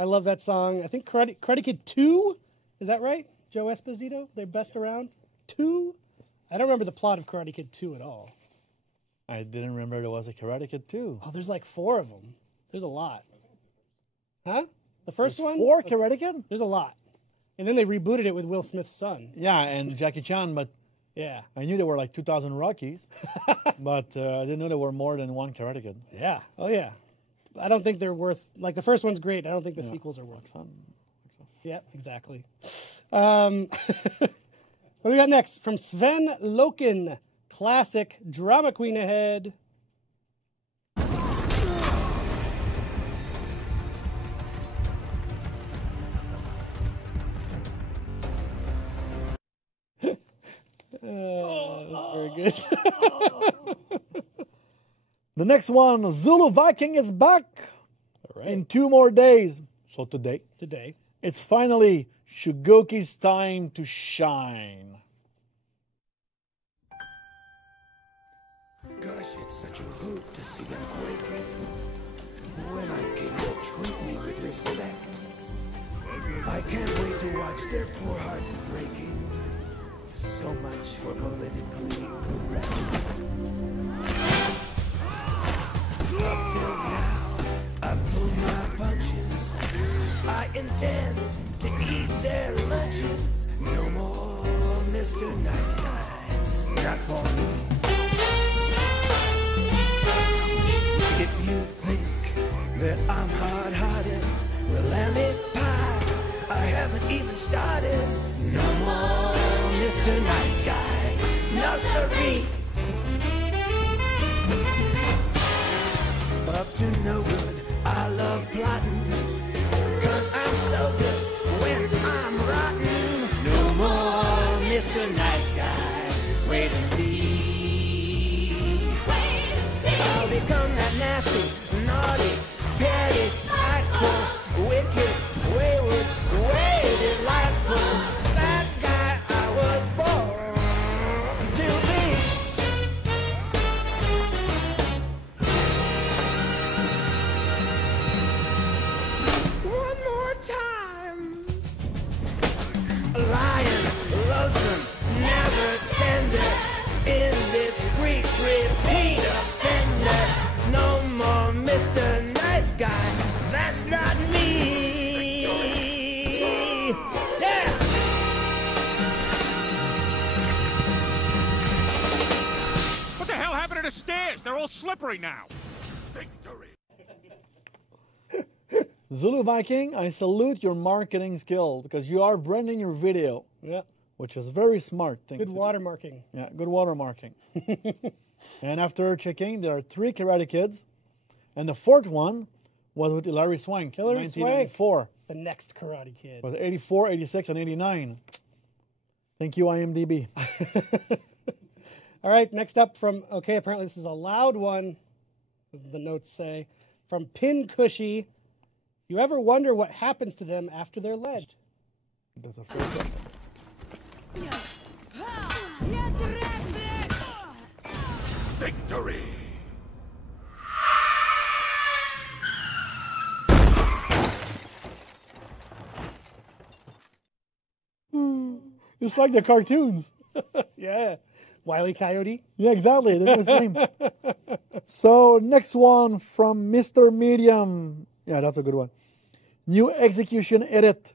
I love that song. I think Karate Kid 2, is that right? Joe Esposito, their best around? 2? I don't remember the plot of Karate Kid 2 at all. I didn't remember there was a Karate Kid too. Oh, there's like 4 of them. There's a lot. Huh? The first one? 4 Karate Kid? There's a lot. And then they rebooted it with Will Smith's son. Yeah, and Jackie Chan, but Yeah. I knew there were like 2,000 Rockies, but I didn't know there were more than one Karate Kid. Yeah. Oh, yeah. I don't think they're worth, like the first one's great. I don't think the sequels are worth Fun. Yeah, exactly. What do we got next? From Sven Loken, classic drama queen ahead. Very good. The next one, Zulu Viking is back in 2 more days. So today, it's finally Shugoki's time to shine. Gosh, it's such a hoot to see them quaking. When I'm king, they'll treat me with respect. I can't wait to watch their poor hearts breaking. So much for politically correct. Up till now, I've pulled my punches. I intend to eat their lunches. No more Mr. Nice Guy, not for me. If you think that I'm hard-hearted, well, let me pie. I haven't even started. No more Mr. Nice Guy, no siree. Up to no good, I love plotting, 'cause I'm so good when I'm rotten. No more Mr. Nice Guy, wait and see. I'll become that nasty, naughty, petty, spiteful, wicked, wayward, way delightful. That guy I was born to be. One more time. Lion, loathsome, never tender, indiscreet, repeat offender. No more Mr. Nice Guy, that's not me. Yeah! What the hell happened to the stairs? They're all slippery now. Zulu Viking, I salute your marketing skill because you are branding your video. Yeah. Which is very smart thing. Good watermarking. Yeah, good watermarking. And after checking, there are 3 Karate Kids. And the 4th one was with Hilary Swank. Hilary Swank. 1994. The next Karate Kid. Was 84, 86, and 89. Thank you, IMDb. All right, next up from, okay, apparently this is a loud one, as the notes say, from Pin Cushy. You ever wonder what happens to them after they're led? That's a fair question. Victory! It's like the cartoons. Yeah. Wile E. Coyote. Yeah, exactly. They're the same. So, next one from Mr. Medium. Yeah, that's a good one. New execution edit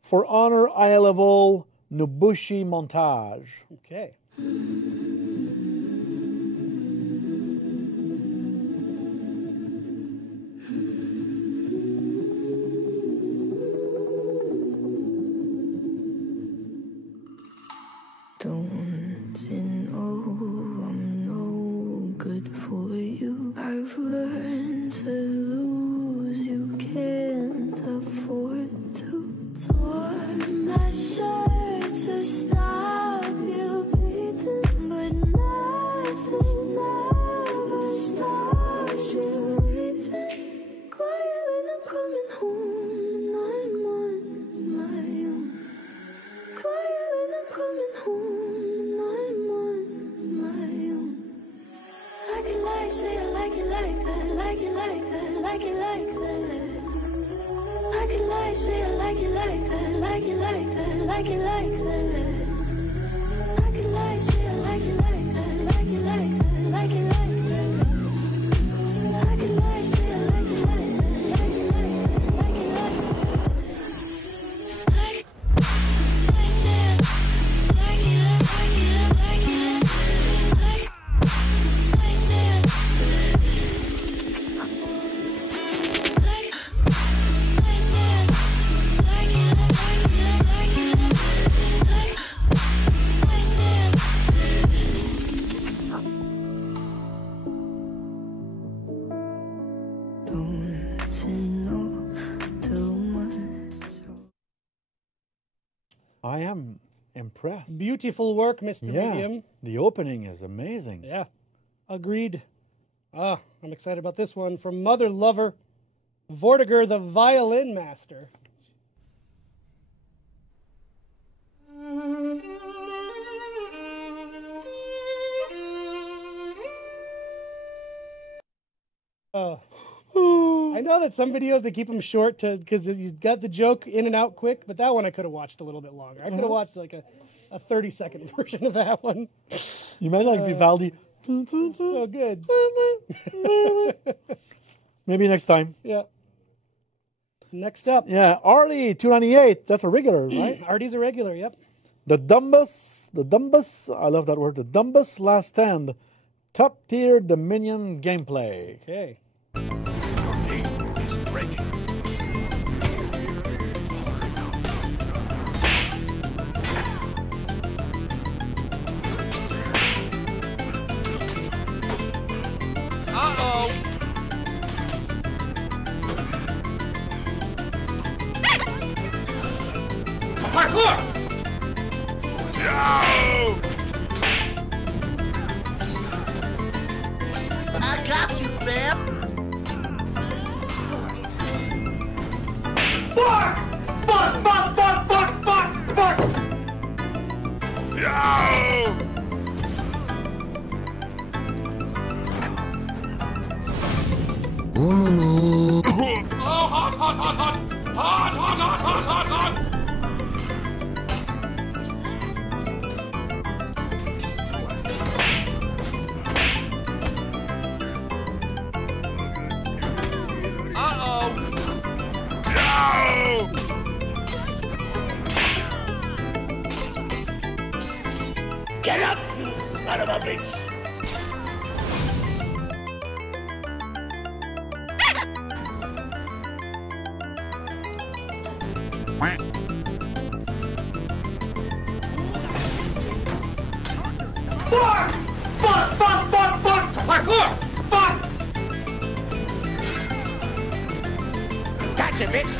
for Honor High Level Nobushi montage. Okay. Don't you know I'm no good for you? I've learned to lose. You can't afford to. Tore my shirt to stop you bleeding, but nothing ever stops you leaving. Quiet when I'm coming home and I'm on my own. Quiet when I'm coming home and I'm on my own. Like it like, say I like it like that, like it like that, like it like that. Like it like, say I like it like that, like it like that, like it like that. Like it like, say I like it like that, like it like that, like it like that. Like it like, say I like it like that, like it like that, like it like that. Like I said, like it, like it, like it, like I said. Like I said, like it, like it, like it, like I said. Don't you know too much? I am impressed. Beautiful work, Mr. Yeah, Medium. the opening is amazing. Yeah. Agreed. I'm excited about this one from Mother Lover Vortiger, the violin master. Oh. I know that some videos they keep them short because you got the joke in and out quick, but that one I could have watched a little bit longer. I could have watched like a 30-second version of that one. You might like Vivaldi. So good. Maybe next time. Yeah. Next up. Yeah, Artie 298. That's a regular, right? Artie's a regular. Yep. The Dumbus. I love that word. The Dumbus Last Stand. Top tier Dominion gameplay. Okay. Parkour! I got you, fam. Fuck! Fuck! Fuck! Fuck! Fuck! Fuck! Fuck! Oh, hot, hot, hot, hot! Hot, hot, hot, hot, hot, hot! Get up, you son of a bitch! Fuck! Fuck! Fuck! Fuck! Fuck! Parkour! Fuck! Gotcha, bitch!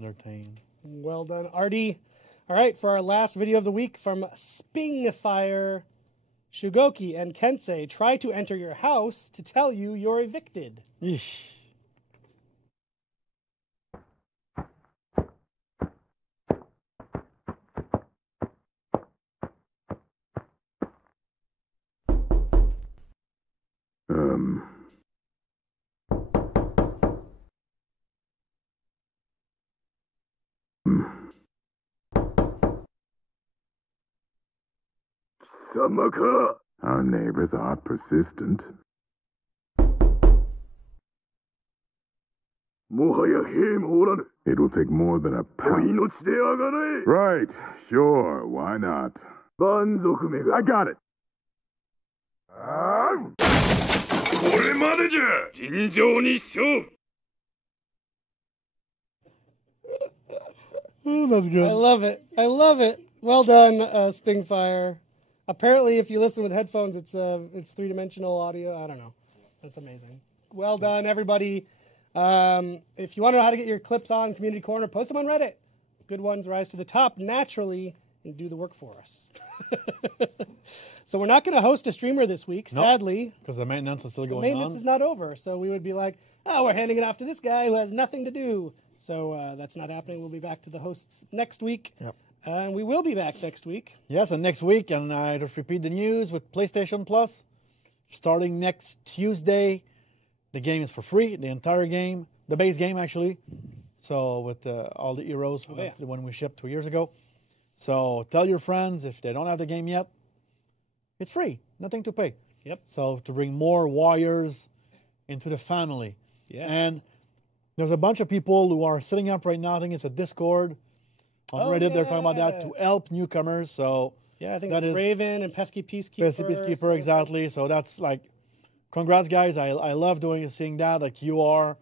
Entertained. Well done, Artie. All right, for our last video of the week from Spingfire, Shugoki and Kensei try to enter your house to tell you you're evicted. Eesh. Our neighbors are persistent. It'll take more than a pound. Right, sure, why not? I got it. Oh, that's good. I love it. I love it. Well done, Spingfire. Apparently, if you listen with headphones, it's three-dimensional audio. I don't know. That's amazing. Well done, everybody. If you want to know how to get your clips on Community Corner, post them on Reddit. Good ones rise to the top naturally and do the work for us. So we're not going to host a streamer this week, sadly. Because the maintenance is still going on. Maintenance is not over. So we would be like, oh, we're handing it off to this guy who has nothing to do. So that's not happening. We'll be back to the hosts next week. Yep. And we will be back next week. Yes, and next week, and I just repeat the news with PlayStation Plus. Starting next Tuesday, the game is for free, the entire game, the base game actually. So with all the heroes when we shipped 2 years ago. So tell your friends if they don't have the game yet, it's free, nothing to pay. Yep. So to bring more warriors into the family. Yes. And there's a bunch of people who are setting up right now. I think it's a Discord on Reddit. They're talking about that to help newcomers. So yeah, I think that is Raven and Pesky Peacekeeper. Pesky Peacekeeper, exactly. So that's like, congrats, guys. I love seeing that. Like you are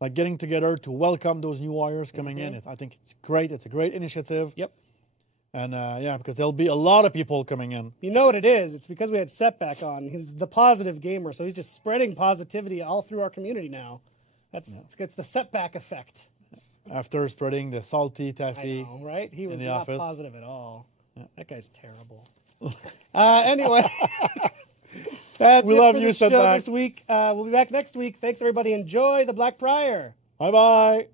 like getting together to welcome those new warriors coming in. I think it's great. It's a great initiative. Yep. And yeah, because there'll be a lot of people coming in. You know what it is? It's because we had Setback on. He's the positive gamer, so he's just spreading positivity all through our community now. It's the Setback effect. After spreading the salty I taffy, know, right? He was the not office. positive at all. Yeah. That guy's terrible. Anyway, that's we it love for you, the show Setback. this week. We'll be back next week. Thanks, everybody. Enjoy the Black Prior. Bye-bye.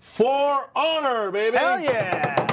For honor, baby! Hell yeah!